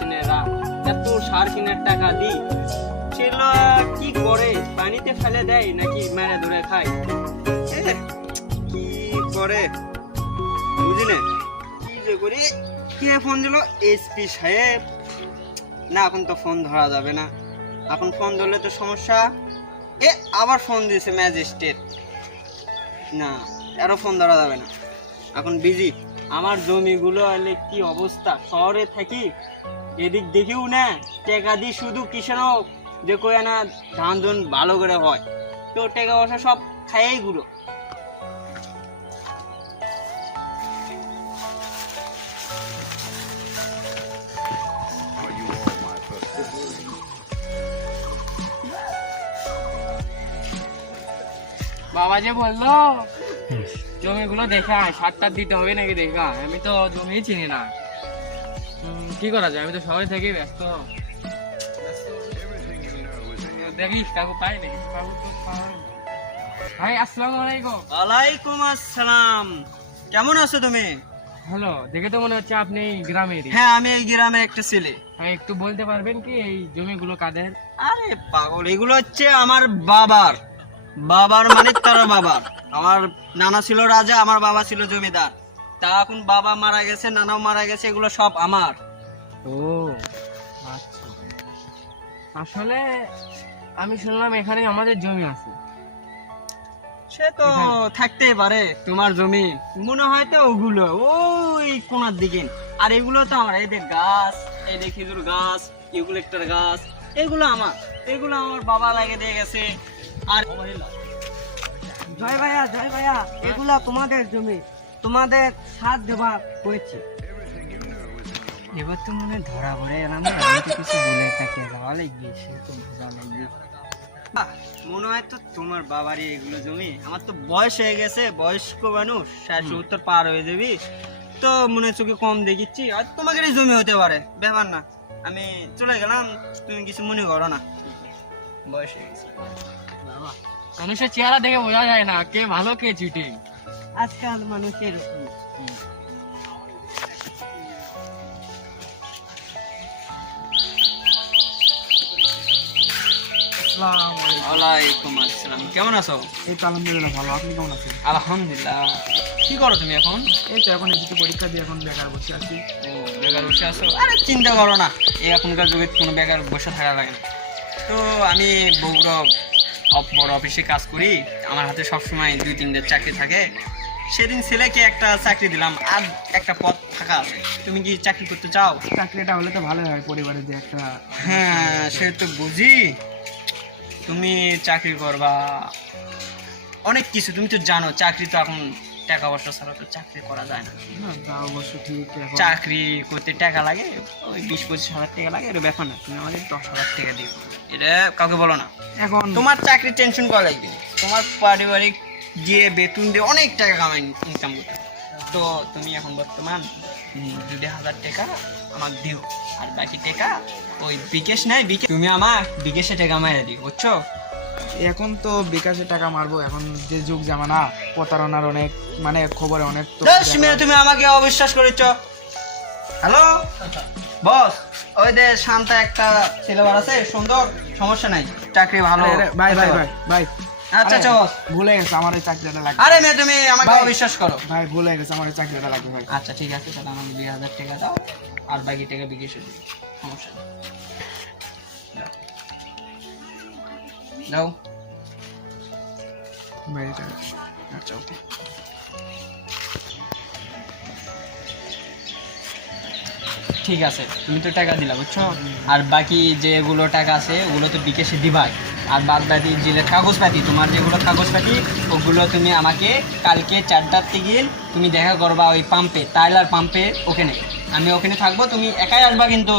মেশিনেরা এত সার কেনার টাকা দিই, সেগুলো কি করে? পানিতে ফেলে দেয় নাকি মেরে ধরে খায়? কি করে বুঝি না, কি যে করি। কে ফোন দিল? এসপি সাহেব? না, এখন তো ফোন ধরা যাবে না, এখন ফোন ধরলে তো সমস্যা। আবার ফোন দিয়েছে ম্যাজিস্ট্রেট। না, আরো ফোন ধরা যাবে না, এখন বিজি। আমার জমিগুলো হলে কি অবস্থা, শহরে থাকি, এদিক দেখিও না, টাকা দিই শুধু কৃষক যে কই না ধান ধুন ভালো করে হয়, তো টাকা পয়সা সব খাইয়াই গুলো। বাবা যে বললো জমিগুলো দেখা সারটা দিতে হবে নাকি দেখা, আমি তো জমি চিনি না, কি করা যায়? আমি তো শহরে থেকে ব্যস্ত। দেখিস কাকু পাই নাকি? কাকু তো পাই। ভাই আসসালামু আলাইকুম। ওয়ালাইকুম আসসালাম, কেমন আছো তুমি? হ্যালো, দেখে তো মনে হচ্ছে আপনি গ্রামেরই। হ্যাঁ, আমি এই গ্রামের একটা ছেলে। হ্যাঁ, একটু বলতে পারবেন কি এই জমিগুলো কাদের? আরে পাগল, এগুলো হচ্ছে আমার বাবার বাবার, মানে তার বাবার। আমার নানা ছিল রাজা, আমার বাবা ছিল জমিদার। তা এখন বাবা মারা গেছে, নানাও মারা গেছে, এগুলো সব আমার। ও আচ্ছা, আসলে আমি শুনলাম এখানে আমাদের জমি আছে। সে তো থাকতেই পারে, তোমার জমি মনে হয় তো ওগুলো ওই কোনার দিকে। আর এগুলো তো আমার, এই দেখ গাছ, এই দেখ খেজুর গাছ, ইউক্যালিপ্টাস গাছ, এগুলো আমার, এগুলো আমার বাবা লাগিয়ে দিয়ে গেছে। আর জয় ভাইয়া, এগুলা তোমাদের জমি, তোমাদের সাথ দেওয়া হয়েছে। এবার তো মনে ধরা পড়ে এলাম, আমি তো কিছু বলে তাকে যাওয়া লাগবে, সে তো বোঝা লাগবে। মনে হয় তো তোমার বাবারই এগুলো জমি। আমার তো বয়স হয়ে গেছে, বয়স্ক মানুষ, 60-70 পার হয়ে যাবি, তো মনে হচ্ছে কি কম দেখিচ্ছি, আর তোমাদের জমি হতে পারে, ব্যাপার না। আমি চলে গেলাম, তুমি কিছু মনে করো না, বয়স হয়ে গেছে। মানুষের চেহারা দেখে বোঝা যায় না কে ভালো কে চিটিং। আজকাল মানুষের ওয়ালাইকুম আসসালাম, কেমন আছো? এই তো আলহামদুলিল্লাহ ভালো, আপনি কেমন আছেন? আলহামদুলিল্লাহ। কি করো তুমি এখন? এই তো এখন এদিকে পরীক্ষা দিয়ে এখন বেকার বসে আছি। ও, বেকার বসে আছো? আরে চিন্তা করো না, এই এখনকার যুগে কোনো বেকার বসে থাকা লাগে না। তো আমি বগুড়া বড় অফিসে কাজ করি, আমার হাতে সবসময় 2-3টা চাকরি থাকে। সেদিন ছেলেকে একটা চাকরি দিলাম, আর একটা পদ ফাঁকা আছে, তুমি কি চাকরি করতে চাও? চাকরিটা হলে তো ভালো হয়, পরিবারে যে একটা। হ্যাঁ, সে তো বুঝি, তুমি চাকরি করবা অনেক কিছু, তুমি তো জানো চাকরি তো এখন টাকা পয়সা ছাড়া তো চাকরি করা যায় না। না, তা অবশ্য ঠিক। চাকরি করতে টাকা লাগে, ওই 20-25 হাজার টাকা লাগে, এর ব্যাপার না, তুমি আমাদের 10,000 টাকা দিও, এটা কাউকে বলো না। এখন তোমার চাকরি টেনশন করা লাগবে, তোমার পারিবারিক গিয়ে বেতন দিয়ে অনেক টাকা কামাই ইনকাম করতে, তো তুমি এখন বর্তমান 2,000 টাকা আমাকে দিও, আর বাকি টাকা ওই বিকাশ নাই, তুমি আমার বিকাশে টাকা মাইরা দিও, বুঝছো? এখন তো বিকাশে টাকা মারবো, এখন যে যুগ জামানা, প্রতারণার অনেক, মানে খবরে অনেক তো। 10 মিনিট তুমি আমাকে অবিশ্বাস করেছ। হ্যালো বস, ওই যে শান্তা একটা ছেলেবার আছে, সুন্দর, সমস্যা নাই, চাকরি ভালো। ভাই আচ্ছা আচ্ছা বস, ভুলে গেছে, আমার এই চাকরিটা লাগবে। আরে মেয়ে তুমি আমাকে ভাই। অবিশ্বাস করো। ভাই ভুলে গেছে, আমার এই চাকরিটা লাগবে ভাই। আচ্ছা ঠিক আছে, তাহলে আমাকে 2,000 টাকা দাও, আর বাকি টাকা বিকাশে দিও, সমস্যা নেই, দাও। ভাই এটা আচ্ছা ওকে। ঠিক আছে, তুমি তো টাকা দিলা, বুঝছো? আর বাকি যেগুলো টাকা আছে ওগুলো তো বিকাশে দিবাই, আর বাদ বাকি যে কাগজপাতি, তোমার যেগুলো কাগজপাতি, ওগুলো তুমি আমাকে কালকে 4টার থেকে তুমি দেখা করবা ওই পাম্পে, টাইলার পাম্পে, ওখানে আমি ওখানে থাকবো, তুমি একাই আসবা, কিন্তু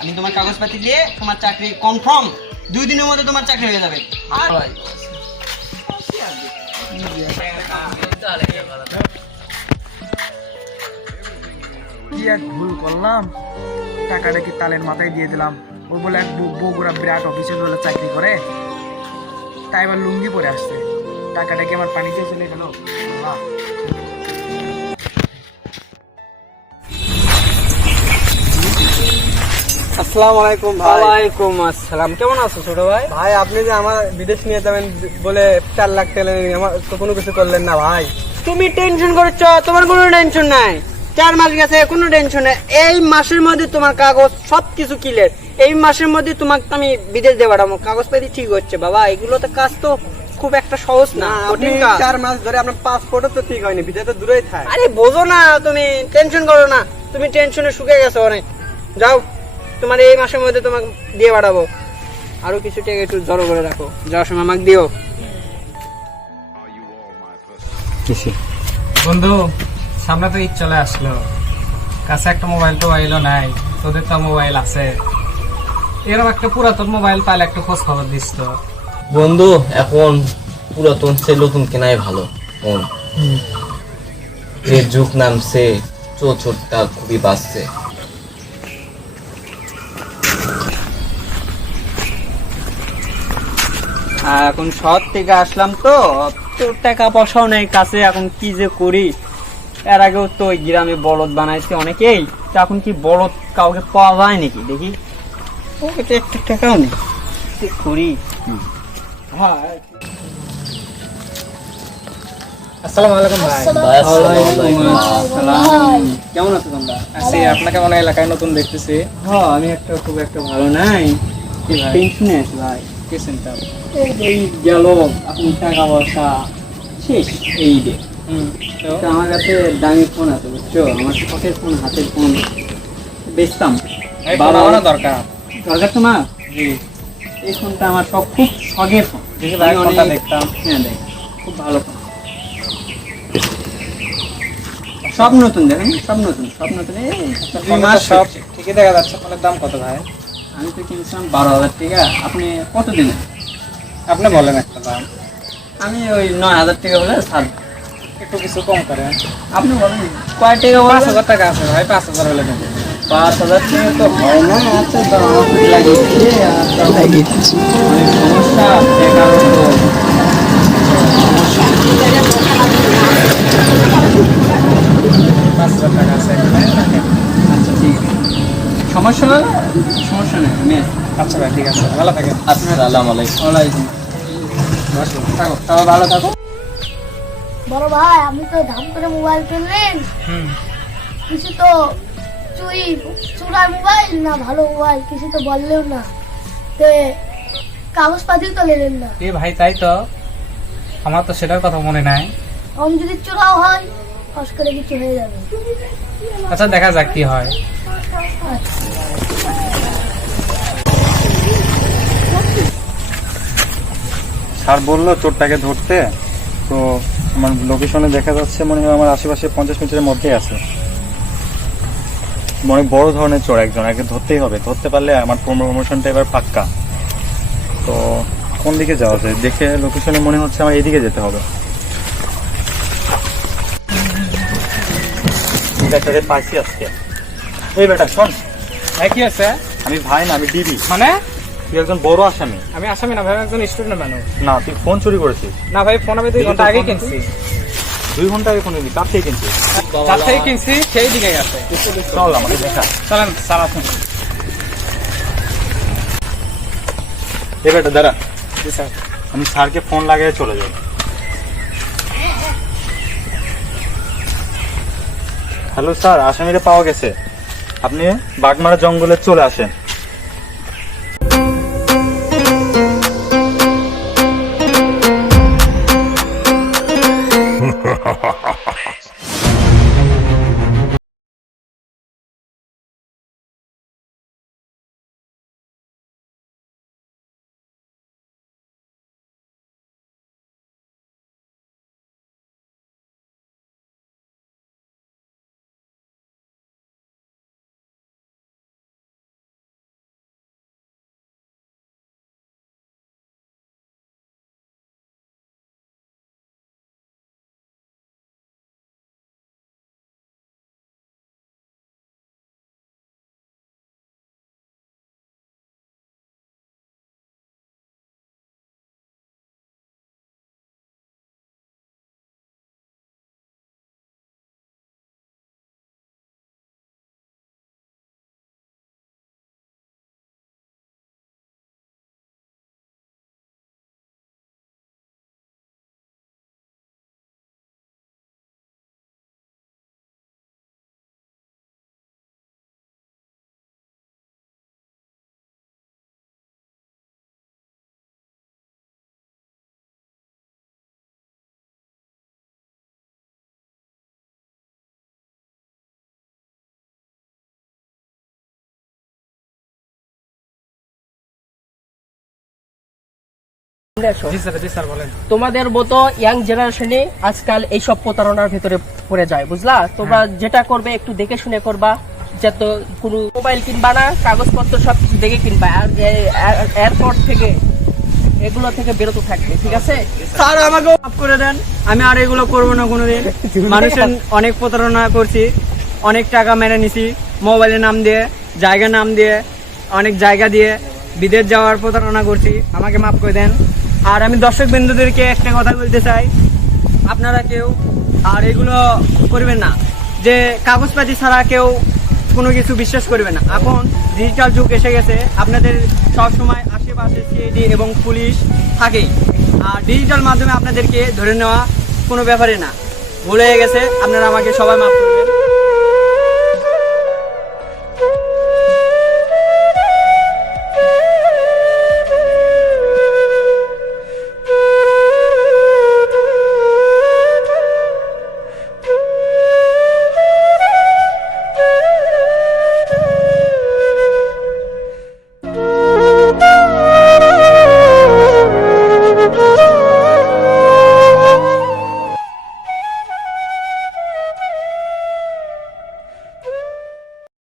আমি তোমার কাগজপাতি দিয়ে তোমার চাকরি কনফার্ম, 2 দিনের মধ্যে তোমার চাকরি হয়ে যাবে। আর কি এক ভুল করলাম, টাকাটা কি তালের মাথায় দিয়ে দিলাম। ও বলে এক বগুড়া বিরাট অফিসে বলে চাকরি করে, তাই এবার লুঙ্গি পরে আসছে, টাকাটা কি আমার পানিতে চলে গেল। আল্লাহ। আসসালামু আলাইকুম ভাই। ওয়ালাইকুম আসসালাম। কেমন আছো ছোট ভাই? ভাই আপনি যে আমার বিদেশ নিয়ে যাবেন বলে 4 লাখ টাকা আমার তো কোনো কিছু করলেন না ভাই। তুমি টেনশন করছো, তোমার কোনো টেনশন নাই। 4 মাস গেছে, কোনো টেনশন নাই। এই মাসের মধ্যে তোমার কাগজ সবকিছু ক্লিয়ার। এই মাসের মধ্যে তোমাকে আমি বিদেশ দিয়ে পাঠাবো। কাগজপাতি ঠিক হচ্ছে বাবা, এগুলো তো কাজ তো খুব একটা সহজ না, আপনি কঠিন কাজ। 4 মাস ধরে আপনার পাসপোর্টও তো ঠিক হয়নি, ভিসা তো দূরেই থাকে। আরে বোঝো না, তুমি টেনশন করো না। তুমি টেনশনে শুকে গেছো অনেক। যাও, তোমার এই মাসের মধ্যে তোমাকে দিয়ে পাঠাবো। আরো কিছু টাকা একটু জড়ো করে রাখো, যাওয়ার সময় আমাকে দিও। বন্ধু, সামনে তো ঈদ চলে আসলো, কাছে একটা মোবাইল টোবাইলও নাই, তোদের তো মোবাইল আছে, এরকম একটা পুরাতন মোবাইল পাইলে একটু খোঁজ খবর দিস তো। বন্ধু এখন পুরাতন সে নতুন কেনাই ভালো। ফোন যে যুগ নামছে, চোরটা খুবই বাড়ছে। এখন শহর থেকে আসলাম তো, তো টাকা পয়সাও নেই কাছে, এখন কি যে করি। এর আগেও তো ওই গ্রামে বলদ বানাইছে অনেকেই, তো এখন কি বলদ কাউকে পাওয়া যায় নাকি দেখি। ওকে তো একটা টাকাও নেই, কি করি। আসসালামু আলাইকুম ভাই। কেমন আছো তোমরা? আছি, আপনাকে মনে হয় এলাকায় নতুন দেখতেছি। হ্যাঁ, আমি একটা খুব একটা ভালো নাই, টেনশনে আছি ভাই। কি চিন্তা? এই গেল এখন টাকা পয়সা শেষ এই যে। তো তো আমার কাছে দামি ফোন আছে বুঝছো, আমার শখের ফোন, হাতের ফোন বেচতাম। এই ফোন আমারও দরকার। দরকার তোমার? জি, এই ফোনটা আমার সব খুব শখের ফোন। দেখি ভাই, আমি ফোনটা অনেক- দেখতাম। হ্যাঁ দেখ, খুব ভালো ফোন। সব নতুন দেখেন, সব নতুন, সব নতুন। এই 2 ফোনটা মাস সব হচ্ছে। ঠিকই দেখা যাচ্ছে। ফোনের দাম কত ভাই? আমি তো কিনছিলাম 12,000 টাকা। আপনি কত দিলেন? আপনি বলেন একটা দাম, আমি ওই 9,000 টাকা বলে ছাড়। একটু কিছু কম করেন। আপনি বলেন কয় টাকা বলেন? 5,000 টাকা আছে ভাই, 5,000 হলে দেবেন। 5,000 টাকা তো হয় না। আচ্ছা দাও, আমাকে লাগিয়েছে। অনেক সমস্যা আছে, কারণ তো 5,000 টাকা আছে এখানে, রাখেন। আচ্ছা ঠিক আছে, সমস্যা না, সমস্যা নেই। আমি আছি। আচ্ছা ভাই, ঠিক আছে, ভালো থাকেন। আসসালামু আলাইকুম। ওয়ালাইকুম। থাকো, সবাই ভালো থাকো। বড় ভাই, আপনি তো দাম করে মোবাইল কিনলেন, কিছু তো চুরার মোবাইল না ভালো মোবাইল কিছু তো বললেও না, তে কাগজপাতিও তো নিলেন না। এ ভাই, তাই তো, আমার তো সেটার কথা মনে নাই। আমি যদি চোরাও হয় ফস করে কিছু হয়ে যাবে। আচ্ছা, দেখা যাক কি হয়। স্যার বললো চোরটাকে ধরতে, তো আমার লোকেশনে দেখা যাচ্ছে মনে হয় আমার আশেপাশে 50 মিটারের মধ্যে আছে। অনেক বড় ধরনের চোর একজন, আগে ধরতেই হবে, ধরতে পারলে আমার প্রমোশনটা এবার পাক্কা। তো কোন দিকে যাওয়া যায়? দেখে লোকেশনে মনে হচ্ছে আমার এদিকে যেতে হবে। বেটারে পাইছি আজকে। এই বেটা শোন, ভাই কি আছে? আমি ভাই না, আমি ডিবি। মানে তুই একজন বড় আসামি। আমি আসামি না ভাই, আমি একজন স্টুডেন্ট মানুষ। না, তুই ফোন চুরি করেছিস। না ভাই, ফোন আমি 2 ঘন্টা আগে কিনছি। 2 ঘন্টা আগে ফোন কিনছিস? কার থেকে কিনছিস? যার থেকে কিনছি সেই দিকে গেছে। চল আমাকে দেখা। চলেন স্যার, আসুন। এ বেটা দাঁড়া, জি স্যার। আমি স্যারকে ফোন লাগিয়ে চলে যাই। হ্যালো স্যার, আসামিরা পাওয়া গেছে, আপনি বাগমারা জঙ্গলে চলে আসেন। জি স্যার বলেন। তোমাদের মতো ইয়াং জেনারেশনে আজকাল এইসব প্রতারণার ভিতরে পড়ে যায়, বুঝলা? তোমরা যেটা করবে একটু দেখে শুনে করবা, যাতে কোনো মোবাইল কিনবা না, কাগজপত্র সবকিছু দেখে কিনবা, আর এয়ারপোর্ট থেকে এগুলো থেকে বিরত থাকবে, ঠিক আছে? স্যার আমাকে মাফ করে দেন, আমি আর এগুলো করবো না কোনোদিন। মানুষের অনেক প্রতারণা করছি, অনেক টাকা মেরে নিছি মোবাইলের নাম দিয়ে, জায়গার নাম দিয়ে, অনেক জায়গা দিয়ে বিদেশ যাওয়ার প্রতারণা করছি, আমাকে মাফ করে দেন। আর আমি দর্শক বিন্দুদেরকে একটা কথা বলতে চাই, আপনারা কেউ আর এগুলো করবেন না, যে কাগজপাতি ছাড়া কেউ কোনো কিছু বিশ্বাস করবে না। এখন ডিজিটাল যুগ এসে গেছে, আপনাদের সবসময় আশেপাশে সিআইডি এবং পুলিশ থাকেই, আর ডিজিটাল মাধ্যমে আপনাদেরকে ধরে নেওয়া কোনো ব্যাপারে না। ভুল হয়ে গেছে, আপনারা আমাকে সবাই মাফ করবেন।